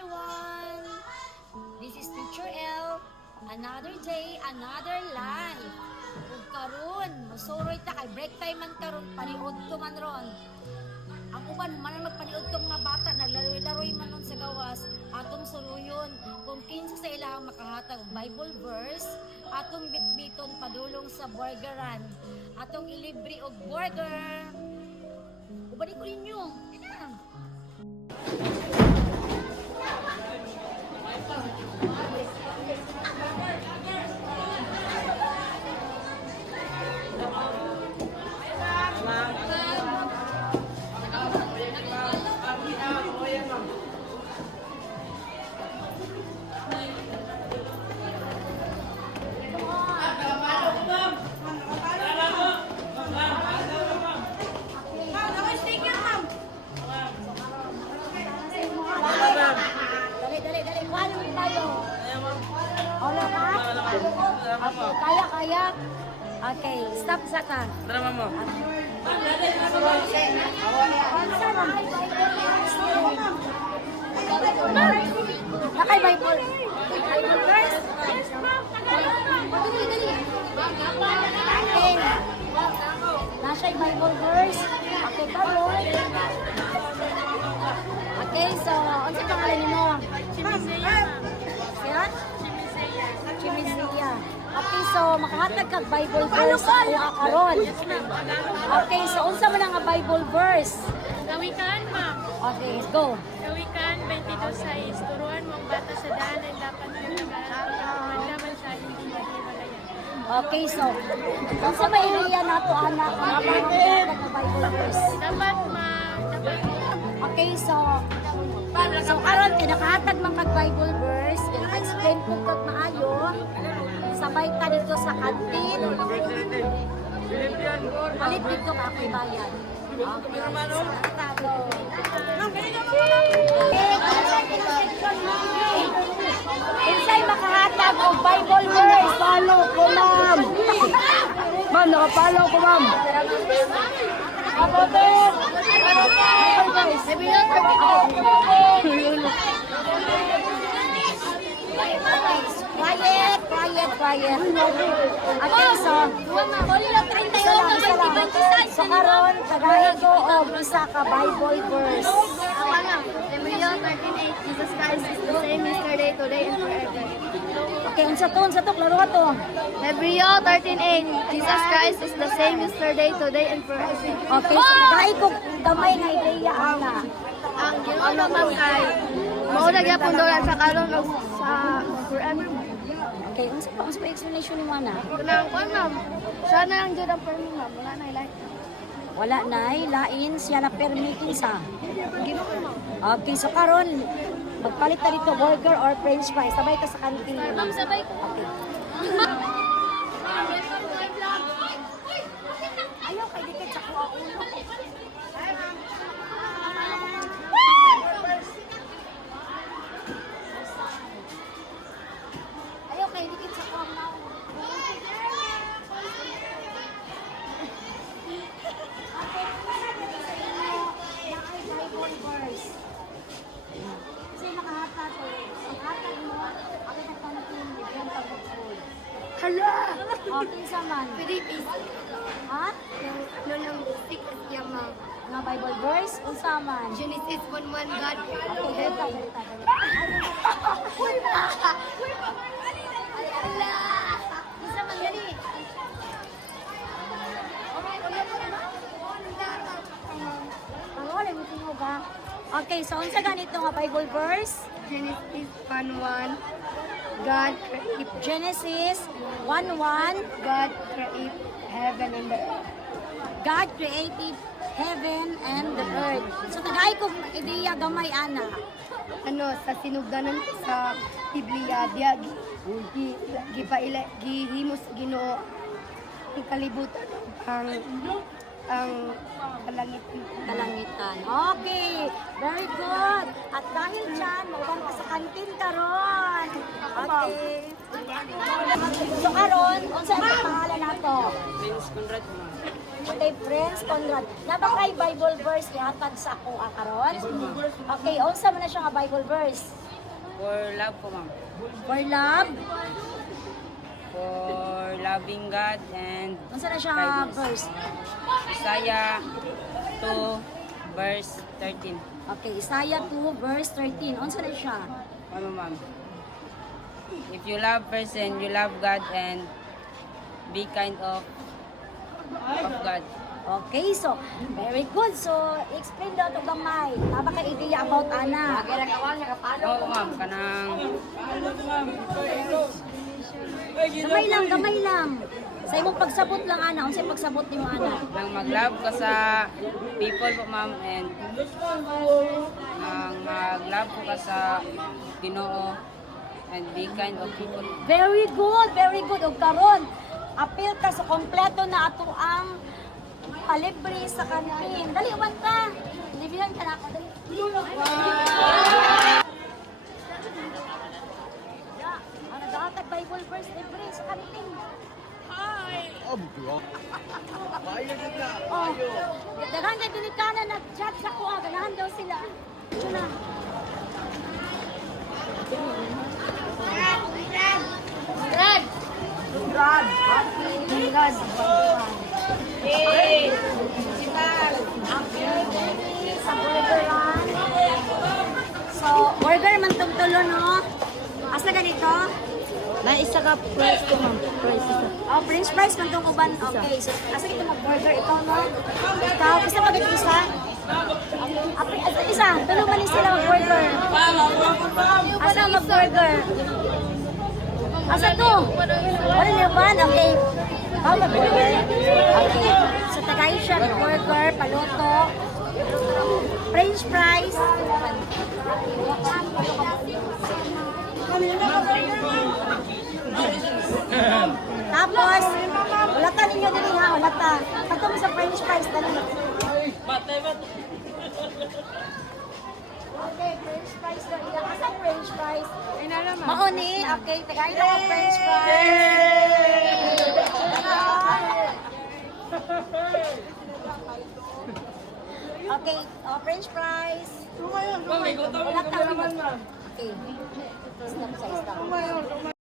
everyone! This is Teacher L. Another day, another life. Ug karon, masuroy ta kay break time man karon, paniud ko man ron. Ang uban man magpaniud ko mga bata, naglaroy-laroy man nun sa gawas, atong suruyon kung kinsa sa ilahang makahatag Bible verse, atong bitbiton padulong sa burgeran, atong ilibre og burger. Ubani ko ninyo. Dali. Volume tayo. Wala ka? Okay, kaya. Okay, stop saka. Drama mo. Nakay Bible. Bible verse. Okay. Nasa Bible verse. Okay, karon. Okay, so, ano pangalan mo? Chimiseya. Okay, so, makahatag kag Bible verse sa kuha karon. Okay, so, unsa man ang Bible verse? Kawikaan, ma'am. Okay, go. Kawikaan 22:6. Turuan mo ang bata sa daan ay dapat yung naglaman sa hindi naghiwalayan. Okay, so, unsa may iliya nato anak ang makahatag ng Bible verse? Dapat Okay, so karon kinakahatag man kag Bible verse, i-explain ko kag maayo. Sabay ta dito sa kantin. Palit dito ka ako bayan. Insay makahatag og Bible verse? Palo ko, ma'am. Ma'am, nakapalo ko, ma'am. Abotet! Quiet. Okay, so so karon kagahi ko og isa ka Bible verse. Hebrew 13:8. Jesus Christ is the same yesterday, today, and forever. Okay, unsa to? Klaro to. Hebrew 13:8. Jesus Christ is the same yesterday, today, and forever. Okay, so kagahi ko gamay nga ideya ana. Ang Ginoo naman kay mauna gyapon daw sa karon ug sa forever. Okay, unsa pa explanation ni mo ana? Kunang ma'am. Siya na lang jud ang permi, ma'am. Wala na ilay. Wala nay lain siya na permi kinsa. Ginoo, ma'am. Okay, so karon magpalit ta dito burger or french fries. Sabay ka sa kantin. Ma'am, sabay ko. Okay. Ayaw kay dikit sa kuha ulo. Ayaw kay dikit sa kuha ulo. Bible verse. Kasi makahatag ko. Ang hatag mo, ako nagpanatin mo yung pag-food. Hala! Okay sa man. Philippines. Ha? Ano lang stick at yung ma'am. Nga Bible verse? Unsa man? Genesis 1:1 God. Okay, dalita. Uy, baka! Ay, ala! Unsa man gani? Ang wala mo tingog ha. Okay, so unsa ganito nga Bible verse? Genesis 1:1 God create Genesis 1:1. God create heaven and the earth. God created heaven and the earth. So kagay ko ideya gamay ana. Ano sa sinugdanan sa Biblia diya gihimos Ginoo ang kalibutan ang Kalangitan. Okay, very good. At dahil dyan, mauban ka sa kantin karon. Okay. So karon, unsa ang pangalan nato? Vince Conrad, ma'am. Okay, Friends Conrad. Naba kay Bible verse ihatag sa ako karon? Okay, unsa man na siya nga Bible verse? For love po, ma'am. For love. For loving God and Unsa na siya kindness. verse? Isaiah 2 verse 13. Okay, Isaiah 2 verse 13. Unsa na siya? Ano, ma'am? If you love person, you love God and be kind of God. Okay, so very good. So explain daw to gamay. Tama ka idea about ana. Oo, ma'am. Kanang Gamay lang. Sa imong pagsabot lang ana, unsay pagsabot nimo ana? nang mag-love ka sa people po, ma'am, and nang mag-love po ka sa Ginoo and be kind of people. Very good, very good. Og karon, appeal ka sa kompleto na ato ang palibre sa kantin. Dali, uwan ka. Libihan ka na ako. Dali. Ano dapat Bible verse libre sa kantin? Oh, daghan kay Dominicana nag-chat sa kuha, ganahan daw sila. Ito na. Brad! Brad! Brad! Hey! Sa burger run. So, burger man tong tulo, no? Asa ganito? Na isa ka price ko, ma'am. Price isa. Oh, french fries man tong uban. Okay, so asa kita mag-burger ito, no? Ikaw, isa pa dito isa? Asa isa? Tulo man sila mag-burger. Asa mag-burger? Asa to? Wala niyo ba? Okay. Oh, mag-burger. Okay. So, tagay siya burger, paluto, french fries. Tapos, ulatan ninyo din ha, ulata. Pagka mo sa french fries, dali. Okay, french fries na ila. Asa french fries? Mauni, okay. Tagay na ako french fries. Okay, french fries. Ulatan. Okay. Stop sa stop.